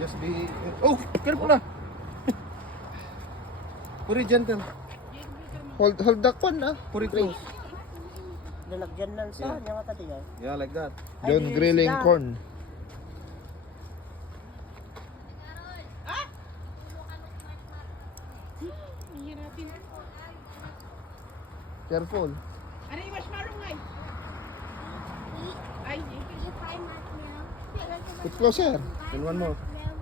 Just be... Oh, careful na. Put it gentle. Hold the con ah. Put it close. Lalagyan lang sa kanya mata di ay. Yeah, like that. John grilling corn. Careful. Ano yung marshmallow nga? Ay, Put closer. And one more.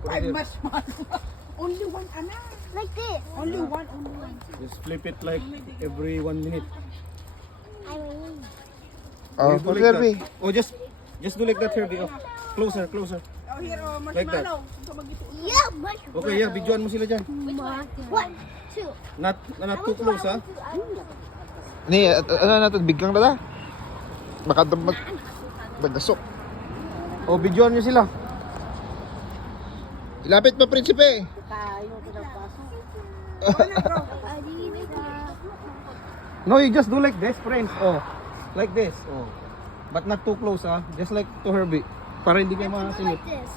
Put ay it here. marshmallow. Only one, ana. Like this. Only one. Just flip it like every 1 minute. Oh, You do put like Herbie. that. Oh, just do like that, Herbie. Oh, closer, closer. Oh, here, oh, Like that. marshmallow. Ito magito. Yeah, much. Okay, yeah, videoan mo sila dyan. 1, 2. Not too close, ha? Ni, ano natin, biglang dala. Baka magdasok. Oh, videoan nyo sila. Ilapit pa, prinsipe. Tayo pinagpasok. No, you just do like this, friends. Oh, like this. Oh, but not too close, ha? Just like to Herbie. Para hindi kayo makasilip. Like this.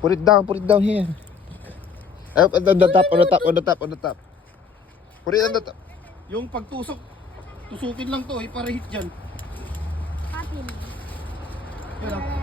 Put it down here. On the top. Put it on the top. Yung pagtusok, tusukin lang to, para hit dyan. Happy. Yan, ah.